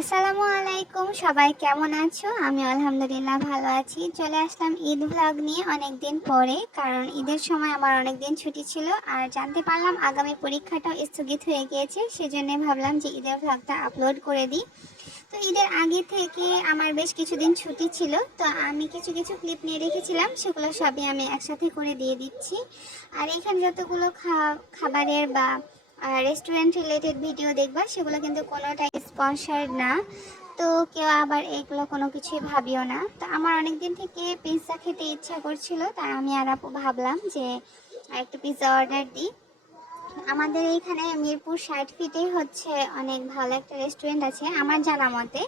আসসালামু আলাইকুম, সবাই কেমন আছো? আমি আলহামদুলিল্লাহ ভালো আছি। চলে আসলাম ঈদ ভ্লগ নিয়ে অনেক দিন পরে, কারণ ঈদের সময় আমার অনেক দিন ছুটি ছিল আর জানতে পারলাম আগামী পরীক্ষাটাও স্থগিত হয়ে গিয়েছে। সেজন্য ভাবলাম যে ঈদের ভ্লগটা আপলোড করে দিই। তো ঈদের আগে থেকে আমার বেশ কিছুদিন ছুটি ছিল, তো আমি কিছু কিছু ক্লিপ নিয়ে রেখেছিলাম, সেগুলো সবই আমি একসাথে করে দিয়ে দিচ্ছি। আর এখানে যতগুলো খাবারের বা রেস্টুরেন্ট রিলেটেড ভিডিও দেখবা, সেগুলো কিন্তু কোনোটাই স্পন্সর্ড না। তো কেউ আবার এগুলো কোনো কিছুই ভাবিও না। তো আমার অনেক দিন থেকে পিৎজা খেতে ইচ্ছা করছিল, তাই আমি আর আপু ভাবলাম যে একটু পিৎজা অর্ডার দিই। আমাদের এইখানে মিরপুর 60 ফিটে হচ্ছে অনেক ভালো একটা রেস্টুরেন্ট আছে আমার জানা মতে,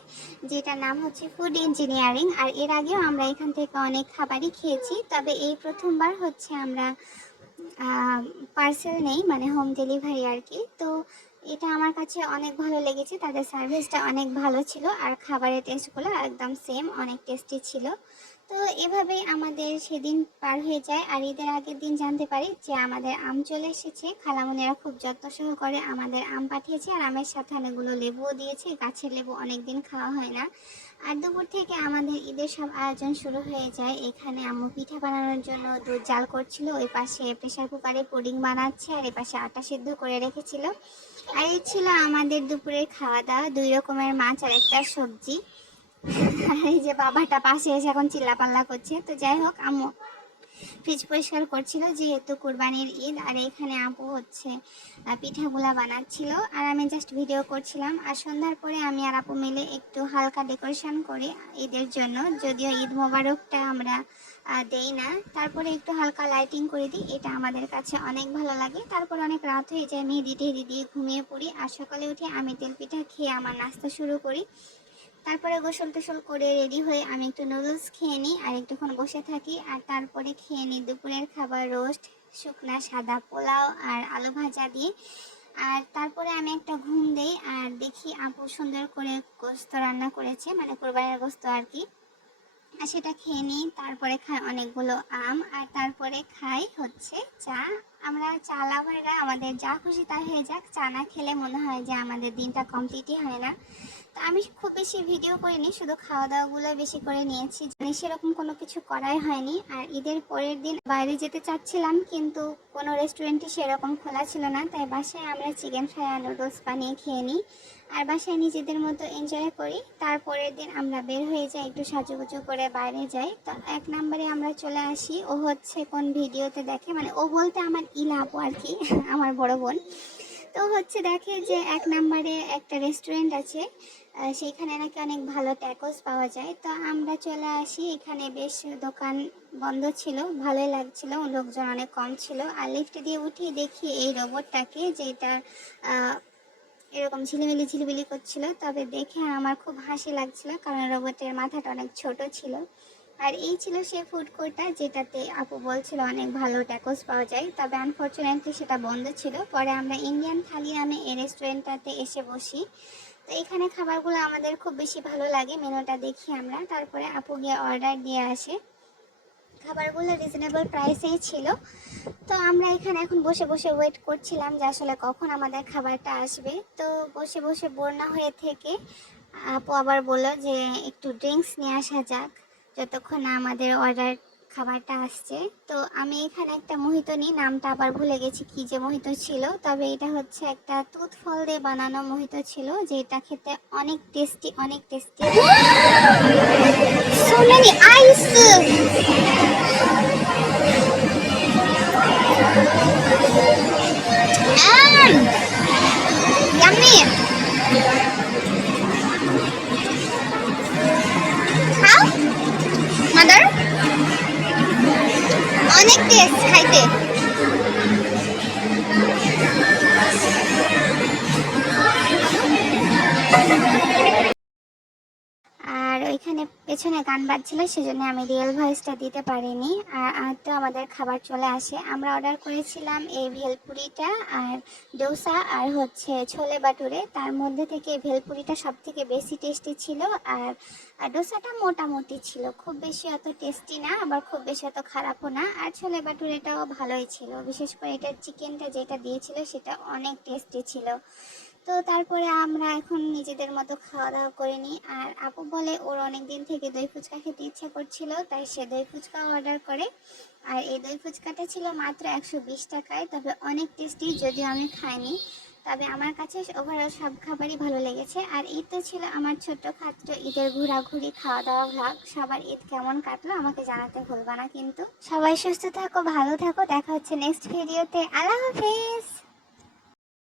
যেটার নাম হচ্ছে ফুড ইঞ্জিনিয়ারিং। আর এর আগেও আমরা এখান থেকে অনেক খাবারই খেয়েছি, তবে এই প্রথমবার হচ্ছে আমরা পার্সেল নেই, মানে হোম ডেলিভারি আর কি। তো এটা আমার কাছে অনেক ভালো লেগেছে, তাদের সার্ভিসটা অনেক ভালো ছিল আর খাবারের টেস্টগুলো একদম সেম, অনেক টেস্টি ছিল। তো এভাবেই আমাদের সেদিন পার হয়ে যায়। আর ঈদের আগের দিন জানতে পারি যে আমাদের আম চলে এসেছে। খালামুনিরা খুব যত্ন সহকারে আমাদের আম পাঠিয়েছে, আর আমের সাথে অনেকগুলো লেবুও দিয়েছে। গাছের লেবু অনেক দিন খাওয়া হয় না। আর দুপুর থেকে আমাদের ঈদের সব আয়োজন শুরু হয়ে যায়। এখানে আম্মু পিঠা বানানোর জন্য দুধ জাল করছিল, ওই পাশে প্রেসার কুকারে পুডিং বানাচ্ছে, আর এই পাশে আটা সিদ্ধ করে রেখেছিল। আর এই ছিল আমাদের দুপুরের খাওয়া দাওয়া, 2 রকমের মাছ আর একটা সবজি। আর এই যে বাবাটা পাশে এসে এখন চিল্লাপাল্লা করছে। তো যাই হোক, আম্মু ফ্রিজ পরিষ্কার করছিল যেহেতু কুরবানির ঈদ। আর এখানে আপু হচ্ছে পিঠাগুলা বানাচ্ছিল, আর আমি জাস্ট ভিডিও করছিলাম। আর সন্ধ্যার পরে আমি আর আপু মিলে একটু হালকা ডেকোরেশন করি ঈদের জন্য, যদিও ঈদ মোবারকটা আমরা দেই না, তারপরে একটু হালকা লাইটিং করে দিই। এটা আমাদের কাছে অনেক ভালো লাগে। তারপর অনেক রাত হয়ে যায়, মেহেদি টেহেদি দিয়ে ঘুমিয়ে পড়ি। আর সকালে উঠে আমি তেল পিঠা খেয়ে আমার নাস্তা শুরু করি। তারপরে গোসল টোসল করে রেডি হয়ে আমি একটু নুডলস খেয়ে নিই আর একটুক্ষণ বসে থাকি। আর তারপরে খেয়ে নিই দুপুরের খাবার, রোস্ট, শুকনা সাদা পোলাও আর আলু ভাজা দিয়ে। আর তারপরে আমি একটা ঘুম দেই আর দেখি আপু সুন্দর করে গোস্ত রান্না করেছে, মানে কোরবানির গোস্ত আর কি। আর সেটা খেয়ে নিই। তারপরে খাই অনেকগুলো আম, আর তারপরে খাই হচ্ছে চা। আমরা চা লাভাররা, আমাদের যা খুশি তা হয়ে যাক, চা না খেলে মনে হয় যে আমাদের দিনটা কমপ্লিটই হয় না। তো আমি খুব বেশি ভিডিও করিনি, শুধু খাওয়া দাওয়াগুলো বেশি করে নিয়েছি, মানে সেরকম কোনো কিছু করাই হয়নি। আর ঈদের পরের দিন বাইরে যেতে চাচ্ছিলাম, কিন্তু কোনো রেস্টুরেন্টই সেরকম খোলা ছিল না, তাই বাসায় আমরা চিকেন ফ্রাই আর নুডলস বানিয়ে খেয়ে নিই আর বাসায় নিজেদের মতো এনজয় করি। তারপরের দিন আমরা বের হয়ে যাই, একটু সাজুগুজু করে বাইরে যাই। তো 1 নম্বরে আমরা চলে আসি, ও হচ্ছে কোন ভিডিওতে দেখে, মানে ও বলতে আমার ইলা আপু আর কি আমার বড় বোন। তো হচ্ছে দেখে যে 1 নম্বরে একটা রেস্টুরেন্ট আছে, সেইখানে নাকি অনেক ভালো ট্যাকোস পাওয়া যায়। তো আমরা চলে আসি, এখানে বেশ দোকান বন্ধ ছিল, ভালোই লাগছিল, লোকজন অনেক কম ছিল। আর লিফট দিয়ে উঠি দেখি এই রোবটটাকে, যেটা এরকম ঝিলিমিলি ঝিলিমিলি করছিল। তবে দেখে আমার খুব হাসি লাগছিল, কারণ রোবটের মাথাটা অনেক ছোট ছিল। আর এই ছিল সেই ফুড কোর্টটা, যেটাতে আপু বলছিল অনেক ভালো ট্যাকোস পাওয়া যায়, তবে আনফর্চুনেটলি সেটা বন্ধ ছিল। পরে আমরা ইন্ডিয়ান থালি নামে এই রেস্টুরেন্টটাতে এসে বসি। তো এখানে খাবারগুলো আমাদের খুব বেশি ভালো লাগে, মেনুটা দেখি আমরা। তারপরে আপু গিয়ে অর্ডার দিয়ে আসে। খাবারগুলো রিজনেবল প্রাইসেই ছিল। তো আমরা এখানে এখন বসে বসে ওয়েট করছিলাম যে আসলে কখন আমাদের খাবারটা আসবে। তো বসে বসে বোর না হয়ে থেকে আপু আবার বললো যে একটু ড্রিঙ্কস নিয়ে আসা যাক, যতক্ষণ না আমাদের অর্ডার খাবারটা আসছে। তো আমি এখানে একটা মোহিতো নিই, নামটা আবার ভুলে গেছি কি যে মোহিতো ছিল, তবে এটা হচ্ছে একটা তুত ফল দিয়ে বানানো মোহিতো ছিল, যেটা খেতে অনেক টেস্টি, অনেক tasty. So many ice. Yummy. How? Mother? অনেক টেস্ট খাইতে। আর ওইখানে পেছনে গান বাজছিল, সেজন্য আমি রিয়েল ভয়েসটা দিতে পারিনি। আর তো আমাদের খাবার চলে আসে। আমরা অর্ডার করেছিলাম এই ভেলপুরিটা আর ডোসা আর হচ্ছে ছোলে বাটুরে। তার মধ্যে থেকে ভেলপুরিটা সব থেকে বেশি টেস্টি ছিল, আর ডোসাটা মোটামুটি ছিল, খুব বেশি অত টেস্টি না, আবার খুব বেশি অত খারাপও না। আর ছোলে বাটুরেটাও ভালোই ছিল, বিশেষ করে এটা চিকেনটা যেটা দিয়েছিল সেটা অনেক টেস্টি ছিল। তো তারপরে আমরা এখন নিজেদের মতো খাওয়া দাওয়া করে নিই। আর আপু বলে ওর অনেক দিন থেকে দই ফুচকা খেতে ইচ্ছা করছিল, তাই সে দই ফুচকা অর্ডার করে। আর এই দই ফুচকাটা ছিল মাত্র 120 টাকায়, তবে অনেক টেস্টি, যদিও আমি খাইনি। তবে আমার কাছে ওভারঅল সব খাবারই ভালো লেগেছে। আর ঈদ তো ছিল আমার ছোট্ট খাটো ঈদের ঘোরাঘুরি খাওয়া দাওয়া ভ্লগ। সবার ঈদ কেমন কাটলো আমাকে জানাতে ভুলবা না কিন্তু। সবাই সুস্থ থাকো, ভালো থাকো, দেখা হচ্ছে নেক্সট ভিডিওতে। আল্লাহ হাফেজ।